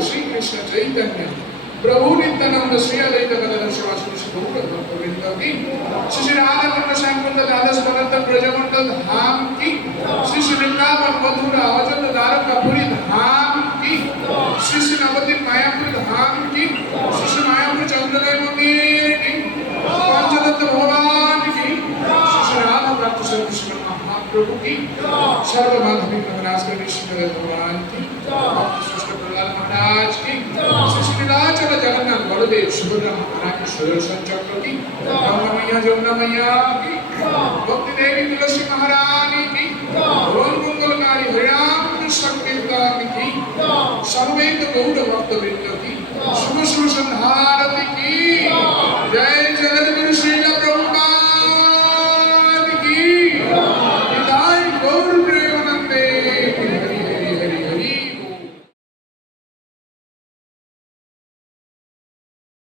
श्री कृष्ण चैतन्य प्रभु नित्यानंद श्री अद्वैत गदाधर शिवासादि गौर भक्तवृंद की श्री श्री राधा कृष्ण श्याम दादा स्वतंत्र ब्रजमंडल धाम की श्री श्री वृंदावन मथुरा अयोध्या द्वारकापुरी धाम की श्री श्री नवद्वीप मायापुर धाम की श्री श्री मायापुर चंद्रदेव मंदिर की पंचतत्व भगवान की श्री श्री राधा प्राप्त श्री महाप्रभु की सर्व माधवी नगराज कृष्ण भगवान की महाराज की श्री नीलाचल जगन्नाथ बलदेव सुभद्रा महाराज सुदर्शन चक्र की गंगा मैया जमुना मैया की भक्ति देवी तुलसी महारानी की रोल मंगलकारी हरिनाम संकीर्तन की सर्वेद गौड़ भक्त वृंद की शुभ शुभ संधारती की